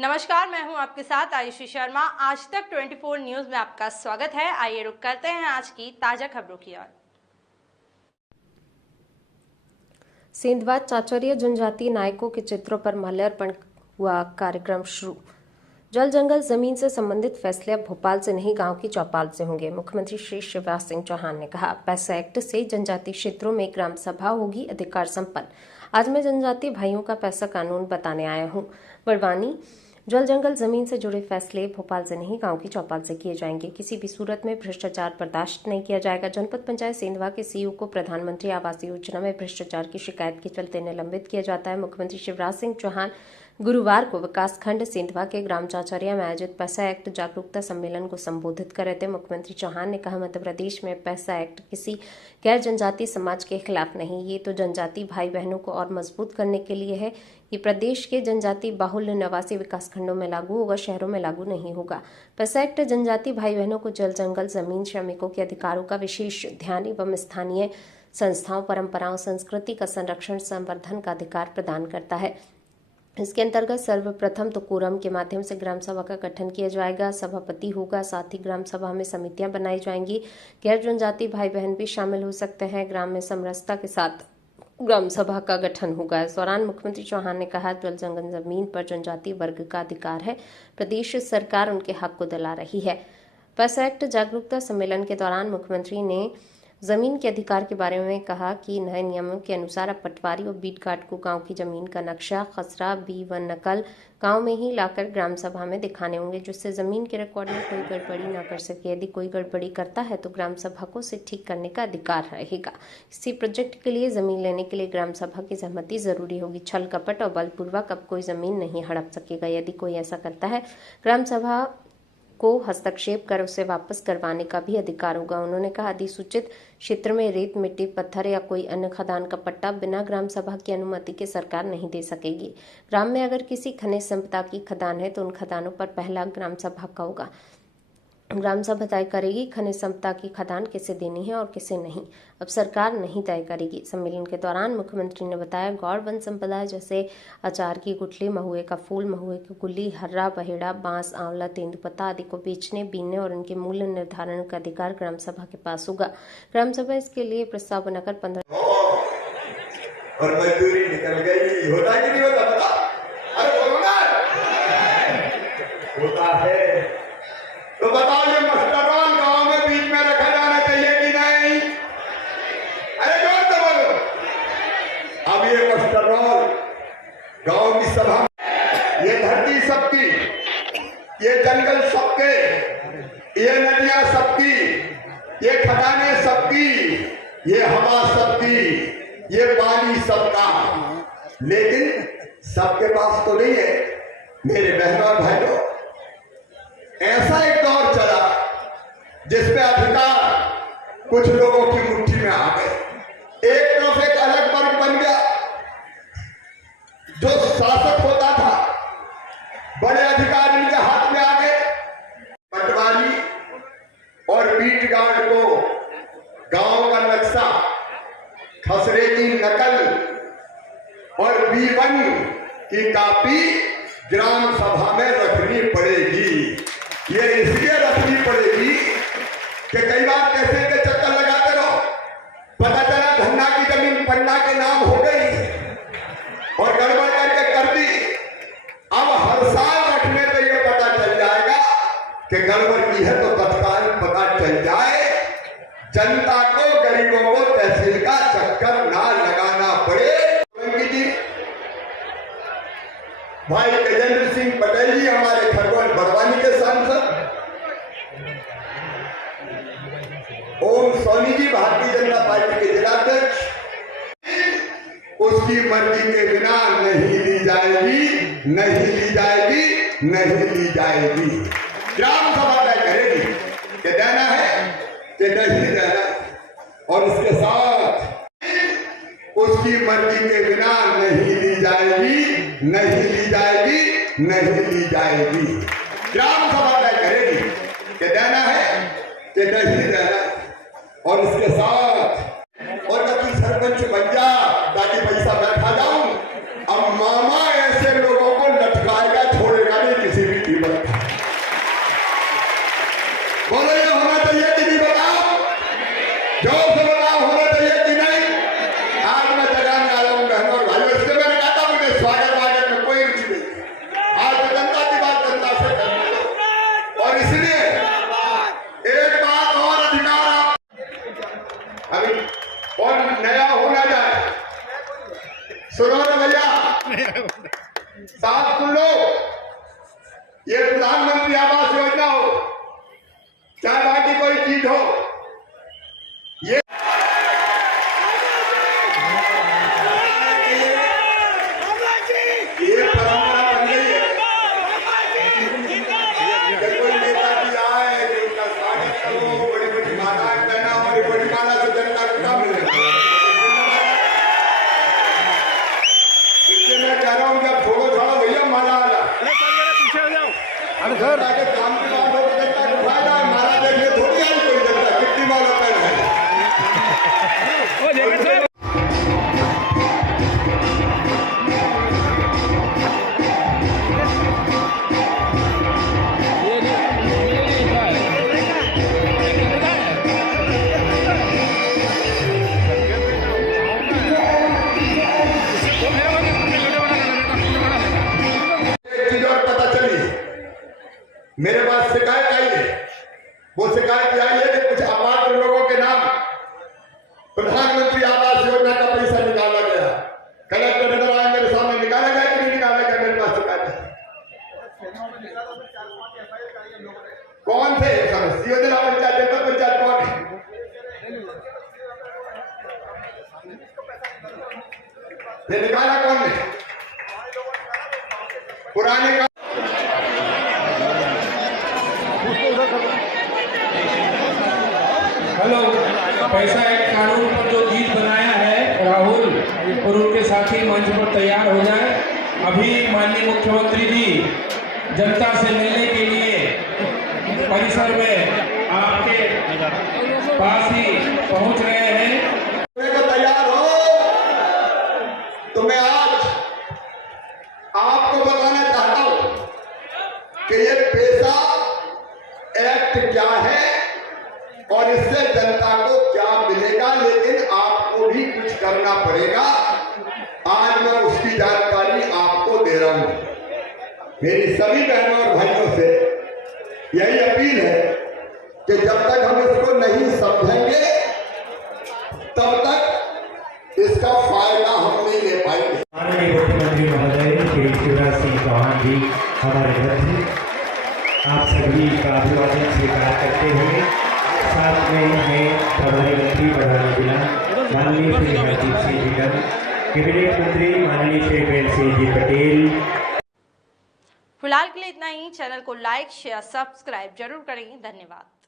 नमस्कार, मैं हूं आपके साथ आयुषी शर्मा। आज तक 24 न्यूज में आपका स्वागत है। आइए रुक करते हैं आज की ताजा खबरों की ओर। सेंधवा चाचौरिया जनजातीय नायकों के चित्रों पर माल्यार्पण हुआ कार्यक्रम शुरू। जल जंगल जमीन से संबंधित फैसले अब भोपाल से नहीं गांव की चौपाल से होंगे। मुख्यमंत्री श्री शिवराज सिंह चौहान ने कहा, पैसा एक्ट से जनजातीय क्षेत्रों में ग्राम सभा होगी अधिकार संपन्न। आज मैं जनजातीय भाइयों का पैसा कानून बताने आया हूं। बड़वानी जल जंगल जमीन से जुड़े फैसले भोपाल से नहीं गांव की चौपाल से किए जाएंगे। किसी भी सूरत में भ्रष्टाचार बर्दाश्त नहीं किया जाएगा। जनपद पंचायत सेंधवा के सीईओ को प्रधानमंत्री आवास योजना में भ्रष्टाचार की शिकायत के चलते निलंबित किया जाता है। मुख्यमंत्री शिवराज सिंह चौहान गुरुवार को विकासखंड सेंधवा के ग्राम चाचौरिया में आयोजित पैसा एक्ट जागरूकता सम्मेलन को संबोधित कर रहे थे। मुख्यमंत्री चौहान ने कहा, मध्य प्रदेश में पैसा एक्ट किसी गैर जनजातीय समाज के खिलाफ नहीं, ये तो जनजातीय भाई बहनों को और मजबूत करने के लिए है। ये प्रदेश के जनजातीय बाहुल्य निवासी विकासखंडों में लागू होगा, शहरों में लागू नहीं होगा। पैसा एक्ट जनजातीय भाई बहनों को जल जंगल जमीन श्रमिकों के अधिकारों का विशेष ध्यान एवं स्थानीय संस्थाओं परंपराओं संस्कृति का संरक्षण संवर्धन का अधिकार प्रदान करता है। इसके अंतर्गत सर्वप्रथम तो कोरम के माध्यम से ग्राम सभा का गठन किया जाएगा, सभापति होगा, साथ ही ग्राम सभा में समितियां बनाई जाएंगी। गैर जनजातीय भाई बहन भी शामिल हो सकते हैं। ग्राम में समरसता के साथ ग्राम सभा का गठन होगा। इस दौरान मुख्यमंत्री चौहान ने कहा, जल जंगल जमीन पर जनजातीय वर्ग का अधिकार है, प्रदेश सरकार उनके हक को दिला रही है। पैसा एक्ट जागरूकता सम्मेलन के दौरान मुख्यमंत्री ने जमीन के अधिकार के बारे में कहा कि नए नियमों के अनुसार अब पटवारी और बीट गार्ड को गांव की जमीन का नक्शा, खसरा, B1 नकल गांव में ही लाकर ग्राम सभा में दिखाने होंगे, जिससे जमीन के रिकॉर्ड में कोई गड़बड़ी न कर सके। यदि कोई गड़बड़ी करता है तो ग्राम सभा को उसे ठीक करने का अधिकार रहेगा। किसी प्रोजेक्ट के लिए जमीन लेने के लिए ग्राम सभा की सहमति जरूरी होगी। छल कपट और बलपूर्वक अब कोई जमीन नहीं हड़प सकेगा। यदि कोई ऐसा करता है, ग्राम सभा को हस्तक्षेप कर उसे वापस करवाने का भी अधिकार होगा। उन्होंने कहा, अधिसूचित क्षेत्र में रेत, मिट्टी, पत्थर या कोई अन्य खदान का पट्टा बिना ग्राम सभा की अनुमति के सरकार नहीं दे सकेगी। ग्राम में अगर किसी खनिज संपदा की खदान है तो उन खदानों पर पहला ग्राम सभा का होगा। ग्राम सभा तय करेगी खनिज संपदा की खदान किसे देनी है और किसे नहीं। अब सरकार नहीं तय करेगी। सम्मेलन के दौरान मुख्यमंत्री ने बताया, गौड़ वन संपदा जैसे अचार की गुठली, महुए का फूल, महुए की गुल्ली, हर्रा, बहेड़ा, बांस, आंवला, तेंदुपत्ता आदि को बेचने, बीनने और उनके मूल्य निर्धारण का अधिकार ग्राम सभा के पास होगा। ग्राम सभा इसके लिए प्रस्ताव बनाकर 15 और मजदूरी निकल गई। होता कि नहीं होता? बता। अरे बोलो ना। होता है तो बताओ, ये मास्टर रोल गांव में बीच में रखा जाना चाहिए कि नहीं? अरे जोर से बोलो। अब ये मास्टर रोल गांव की सभा, ये धरती सबकी, ये जंगल सबके, ये नदियां सबकी, ये खदानें सबकी, ये हवा सबकी, ये पानी सबका, लेकिन सबके पास तो नहीं है। मेरे बहनों और भाइयों, ऐसा एक दौर चला जिसमें अधिकार कुछ लोगों की मुट्ठी में आ गए। एक तरफ एक अलग वर्ग बन गया जो शासक होता था, बड़े अधिकार इनके हाथ में आ गए। पटवारी और बीट गार्ड को गांव का नक्शा, खसरे की नकल और B1 की कॉपी ग्राम सभा में रखनी पड़ेगी। ये इसलिए रखनी पड़ेगी कि कई बार कैसे के चक्कर लगाते रहो, पता चला धन्ना की जमीन पन्ना के नाम हो गई और गड़बड़ करके कर दी। अब हर साल रखने पे ये पता चल जाएगा कि गड़बड़ की है तो तत्काल पता चल जाए। जनता को, गरीबों को तहसील का चक्कर ना लगाना पड़े। भाई गजेंद्र सिंह पटेल जी हमारे खरगोन बड़वानी के सांसद, ओम सोनी जी भारतीय जनता पार्टी के जिलाध्यक्ष, उसकी मर्जी के बिना नहीं ली जाएगी, नहीं ली जाएगी, नहीं ली जाएगी। ग्राम सभा तय करेगी कि देना है कि नहीं देना, और उसके साथ उसकी मर्जी के बिना नहीं ली जाएगी, नहीं ली जाएगी, नहीं ली जाएगी। ग्राम सभा तय करेगी कि देना है कि नहीं देना, और उसके साथ और कभी सरपंच बन जा ताकि पैसा मैं खा जाऊं। अब मामा ऐसे लोगों को लटकाएगा, छोड़ेगा नहीं। जनता के काम की बात हो तो जनता को फायदा है। महाराज देखिए थोड़ी आई कोई जनता कितनी माल होता है। मेरे पास शिकायत आई है। वो शिकायत आई है कि कुछ अपात्र लोगों के नाम प्रधानमंत्री आवास योजना का पैसा निकाला गया। कलेक्टर नजर आए मेरे सामने, निकाला गया कि नहीं निकाला गया? मेरे पास शिकायत है। कौन थे सदस्य? जिला पंचायत, जनपद पंचायत कौन है? ये निकाला कौन ने? पुराने का हेलो, पैसा एक कानून पर जो गीत बनाया है राहुल और उनके साथी मंच पर तैयार हो जाए। अभी माननीय मुख्यमंत्री जी जनता से मिलने के लिए परिसर में आपके पास ही पहुंच रहे हैं। तैयार हो तो मैं आज आपको बताना चाहता हूं कि ये पैसा एक्ट क्या है और इससे जनता को क्या मिलेगा, लेकिन आपको भी कुछ करना पड़ेगा। आज मैं उसकी जानकारी आपको दे रहा हूं। मेरी सभी बहनों और भाइयों से यही अपील है कि जब तक हम इसको नहीं समझेंगे तब तक इसका फायदा हम नहीं ले पाएंगे। माननीय मुख्यमंत्री महोदय श्री शिवराज सिंह चौहान जी हमारे घर थे। आप सभी का अभिवादन स्वीकार करते हुए साथ में मैं प्रभारी मंत्री प्रधान जिला माननीय श्री हरदीप सिंह जी, कैबिनेट मंत्री माननीय श्री बेल सिंह जी पटेल। फिलहाल के लिए इतना ही। चैनल को लाइक शेयर सब्सक्राइब जरूर करें। धन्यवाद।